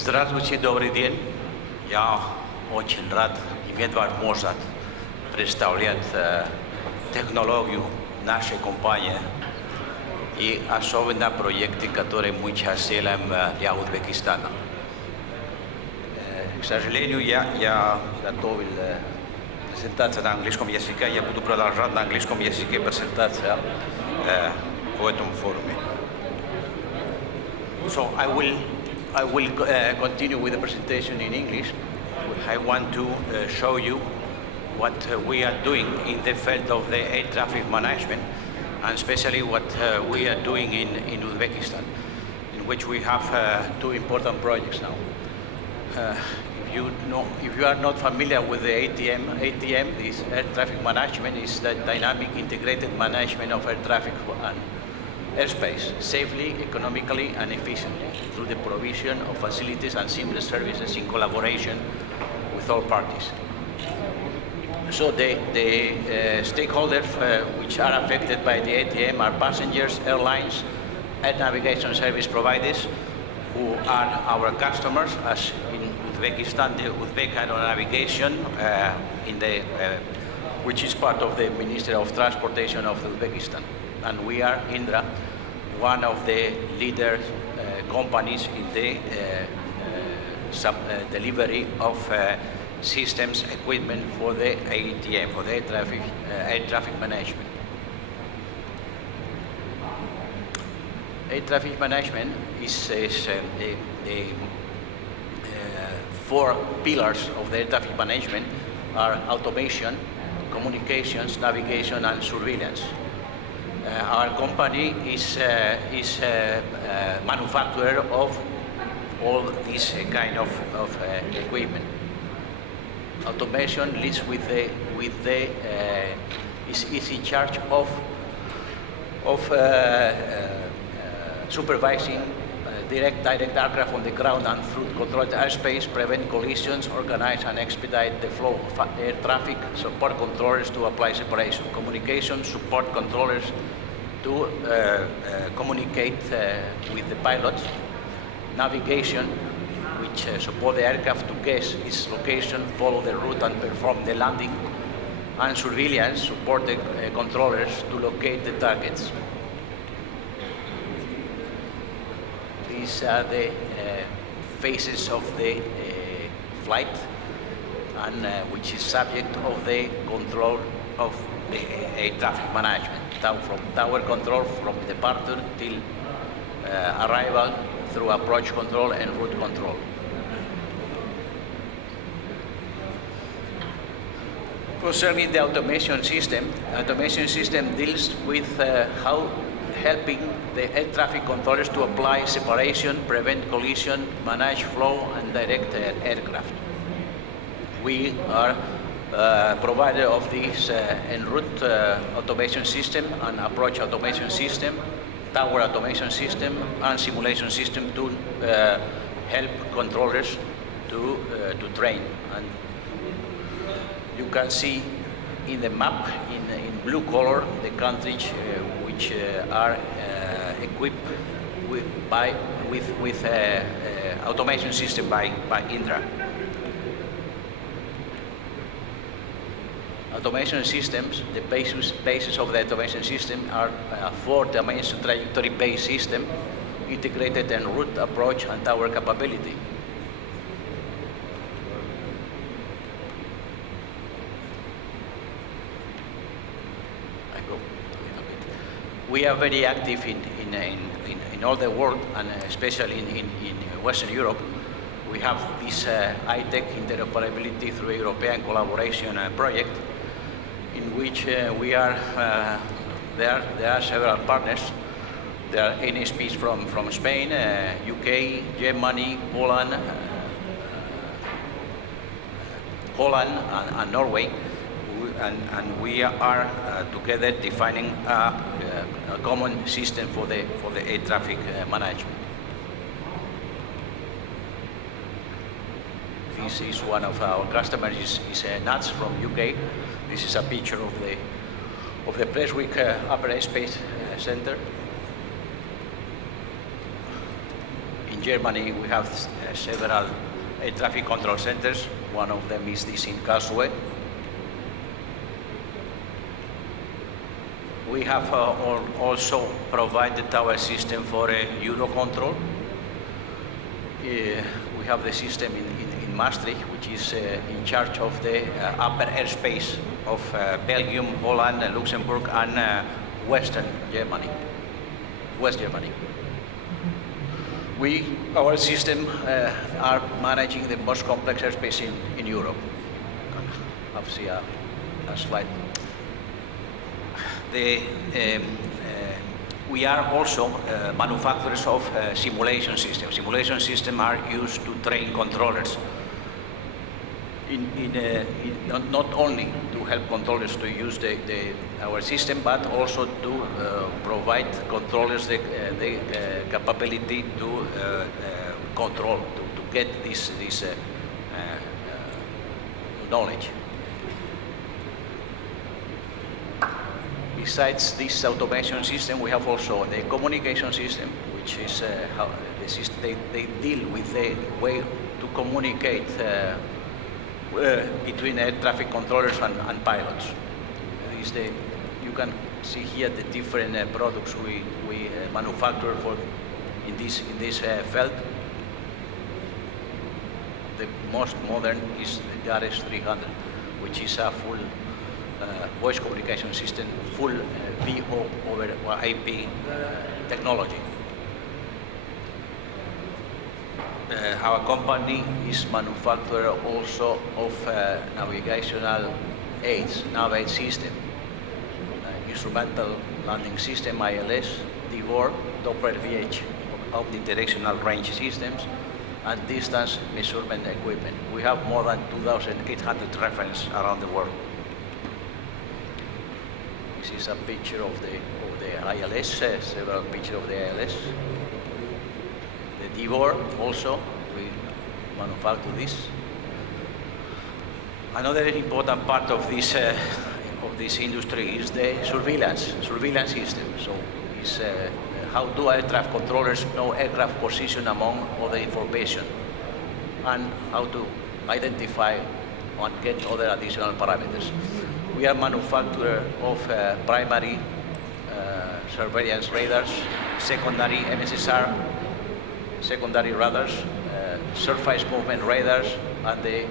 Здравствуйте, добрый день. Я очень рад иметь возможность представлять технологию нашей компании и особенно проекты, которые мы сейчас делаем для Узбекистана. К сожалению, я готовил презентацию на английском языке, я буду продолжать на английском языке презентацию в этом форуме. So I will continue with the presentation in English. I want to show you what we are doing in the field of the air traffic management, and especially what we are doing in Uzbekistan, in which we have two important projects now. If you are not familiar with the ATM, this air traffic management is the dynamic integrated management of air traffic and airspace, safely, economically, and efficiently through the provision of facilities and seamless services in collaboration with all parties. So the stakeholders which are affected by the ATM are passengers, airlines, air navigation service providers, who are our customers, as in Uzbekistan, the Uzbek Aeronavigation, which is part of the Ministry of Transportation of Uzbekistan. And we are Indra, one of the leader companies in the delivery of systems, equipment for the ATM, for the air traffic management. Air traffic management is the four pillars of the air traffic management are automation, communications, navigation, and surveillance. Our company is manufacturer of all this kind of equipment. Automation leads is in charge of supervising direct aircraft on the ground and through controlled airspace, prevent collisions, organize and expedite the flow of air traffic, support controllers to apply separation, communication, support controllers to communicate with the pilots, navigation, which support the aircraft to guess its location, follow the route and perform the landing, and surveillance, support the controllers to locate the targets. These are the phases of the flight, and which is subject of the control of the air traffic management, from tower control from departure till arrival, through approach control and route control. Concerning the automation system deals with how helping the air traffic controllers to apply separation, prevent collision, manage flow, and direct aircraft. We are provider of this en route automation system and approach automation system, tower automation system, and simulation system to help controllers to train. And you can see in the map in blue color the countries which are equipped with automation system by Indra. Automation systems, the basis of the automation system are four-dimensional trajectory-based system, integrated en route, approach, and tower capability. We are very active in all the world, and especially in Western Europe. We have this high-tech interoperability through a European collaboration project, in which we are, there are several partners. There are NSPs from Spain, UK, Germany, Poland, and Norway, and we are together defining a common system for the air traffic management. This is one of our customers, is Nats from UK. This is a picture of the Prestwick Upper Airspace Center. In Germany, we have several air traffic control centers. One of them is this in Karlsruhe. We have also provided our system for Eurocontrol. We have the system in Maastricht, which is in charge of the upper airspace of Belgium, Holland, Luxembourg, and West Germany. Our system are managing the most complex airspace in Europe. I'll see a slide. We are also manufacturers of simulation systems. Simulation systems are used to train controllers. Not only to help controllers to use our system, but also to provide controllers the capability to control, to get this knowledge. Besides this automation system, we have also the communication system, which is how they deal with the way to communicate between air traffic controllers and pilots. You can see here the different products we manufacture in this field. The most modern is the GARES 300, which is a full voice communication system, full VO over IP technology. Our company is manufacturer also of navigational aids, nav aid system, instrumental landing system, ILS, DVOR, Doppler VH, omnidirectional range systems, and distance measurement equipment. We have more than 2,800 references around the world. This is a picture of the ILS, several pictures of the ILS. The DVOR also, we manufacture this. Another important part of this industry is the surveillance system. So it's how do air traffic controllers know aircraft position among other information, and how to identify and get other additional parameters. We are manufacturer of primary surveillance radars, secondary MSSR, secondary radars, surface movement radars, and the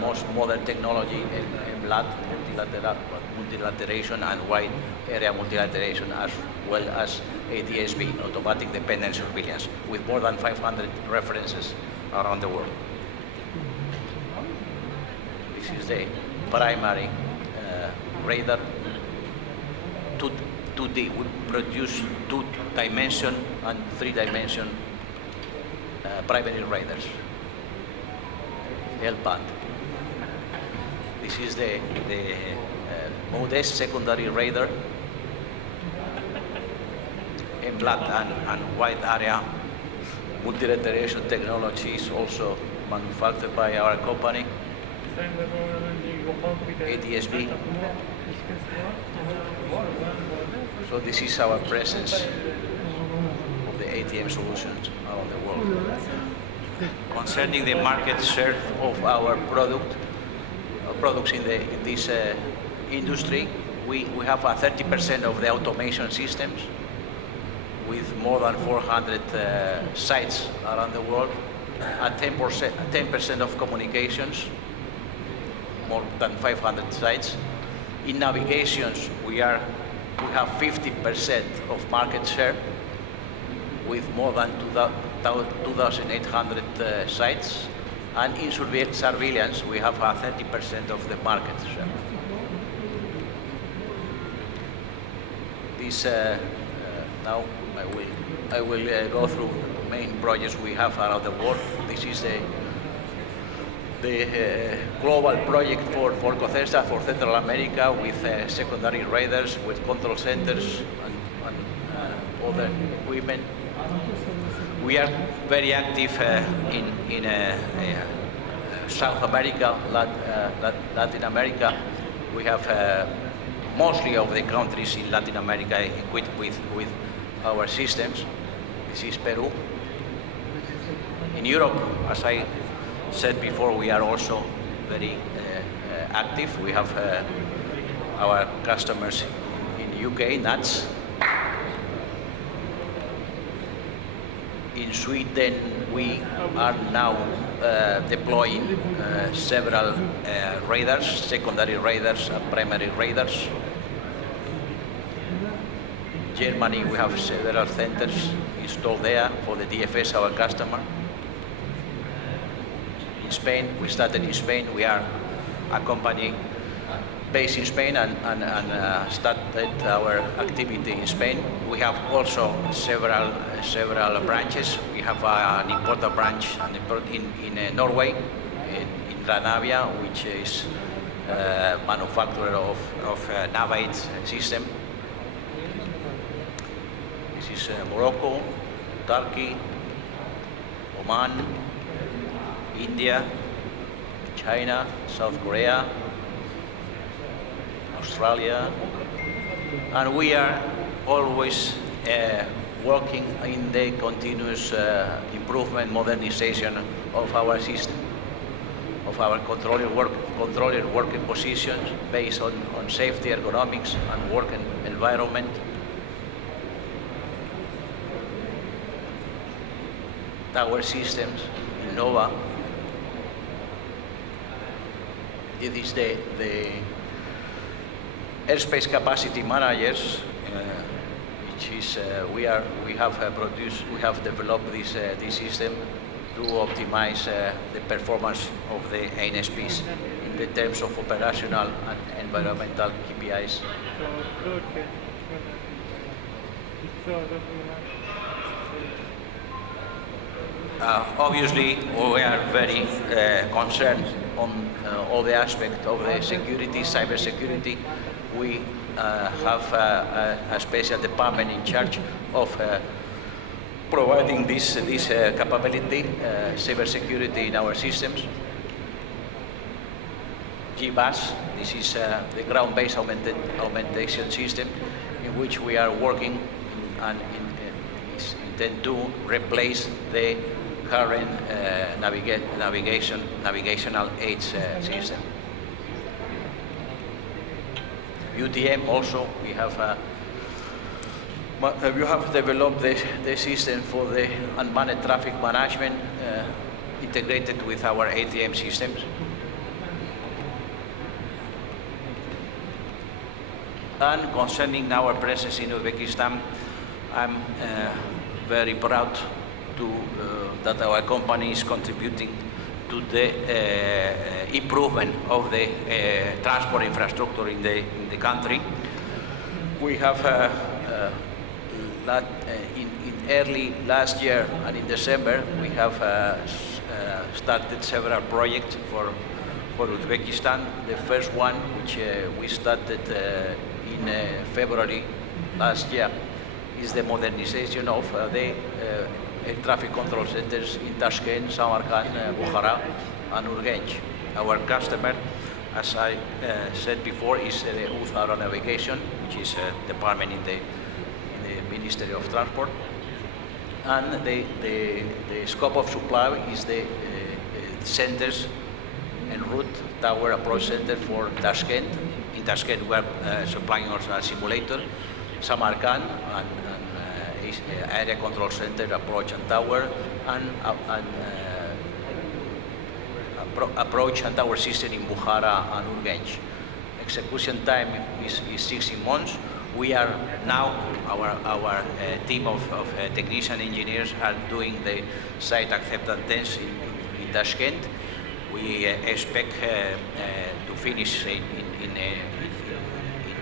most modern technology in MLAT, multilateration, and wide area multilateration, as well as ADSB, automatic dependent surveillance, with more than 500 references around the world. This is the primary radar. 2D, we produce 2-dimension and 3-dimension primary radars, L-band. This is the modest secondary radar, MLAT and wide area multilateration technology is also manufactured by our company, ADSB. So this is our presence of the ATM solutions around the world. Concerning the market share of our products in this industry, we have a 30% of the automation systems with more than 400 sites around the world, and 10% of communications, more than 500 sites. In navigations, we have 50% of market share with more than 2,800 sites, and in surveillance, we have 30% of the market share. This now I will go through main projects we have around the world. This is the global project for COCESA for Central America, with secondary radars, with control centers and other equipment. We are very active in South America, Latin America. We have mostly of the countries in Latin America equipped with our systems. This is Peru. In Europe, as I said before, we are also very active. We have our customers in UK, NATS. In Sweden, we are now deploying several radars, secondary radars and primary radars. In Germany, we have several centers installed there for the DFS, our customer. In Spain, we started in Spain. We are a company based in Spain and started our activity in Spain. We have also several branches. We have an important branch in Norway, in Indra, which is manufacturer of Navate system. This is Morocco, Turkey, Oman, India, China, South Korea, Australia, and we are always working in the continuous improvement, modernization of our system, of our controller working positions based on safety, ergonomics, and working environment. Tower systems, Innova. It is the airspace capacity managers, which is we have developed this system to optimize the performance of the ANSPs in the terms of operational and environmental KPIs. Obviously, we are very concerned on all the aspects of the security, cyber security. We have a special department in charge of providing this capability, cyber security in our systems. GBAS, this is the ground-based augmentation system in which we are working and intend to replace the current navigational aids system. UTM also, we have developed the system for the unmanned traffic management integrated with our ATM systems. And concerning our presence in Uzbekistan, I'm very proud that our company is contributing to the improvement of the transport infrastructure in the country. We have in early last year and in December we have started several projects for Uzbekistan. The first one, which we started in February last year, is the modernization of the air traffic control centers in Tashkent, Samarkand, Bukhara, and Urgench. Our customer, as I said before, is the Uzbekistan Navigation, which is a department in the Ministry of Transport. And the scope of supply is the centers en route tower approach center for Tashkent. In Tashkent, we are supplying also a simulator, Samarkand, and area control center approach and tower, and approach and tower system in Bukhara and Urgench. Execution time is 16 months. We are now, our team of technician engineers are doing the site acceptance test in Tashkent. We expect to finish in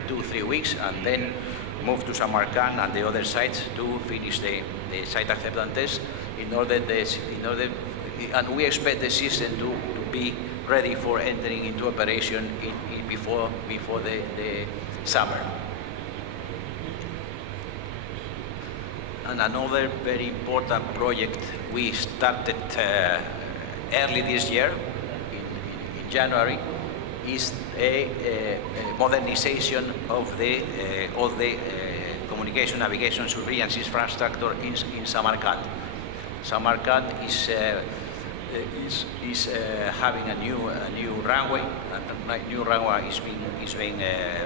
2-3 weeks, and then move to Samarkand and the other sites to finish the site acceptance test and we expect the system to be ready for entering into operation before the summer. And another very important project we started early this year, in January, is a modernization of all the communication, navigation, surveillance infrastructure in Samarkand. Samarkand is having a new runway. A new runway is being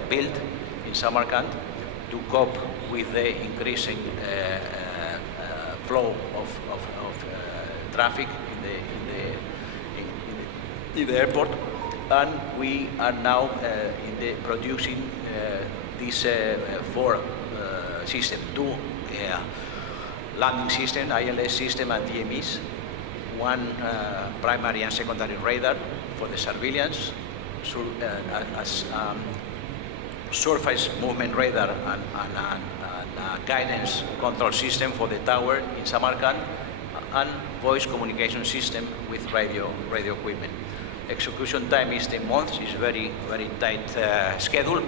built in Samarkand to cope with the increasing flow of traffic in the airport, and we are now producing this 4 system, 2 landing system, ILS system and DMEs, 1 primary and secondary radar for the surveillance, surface movement radar and guidance control system for the tower in Samarkand, and voice communication system with radio equipment. Execution time is 10 months. It's very tight schedule.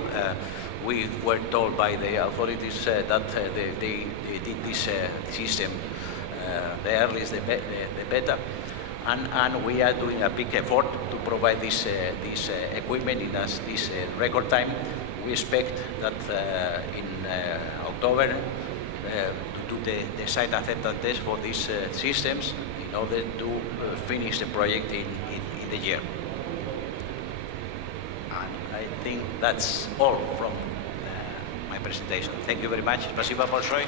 We were told by the authorities that they did this system the earliest, the better, and we are doing a big effort to provide this equipment in this record time. We expect that in October to do the site acceptance test for these systems in order to finish the project in the year. And I think that's all from my presentation. Thank you very much. Спасибо большое.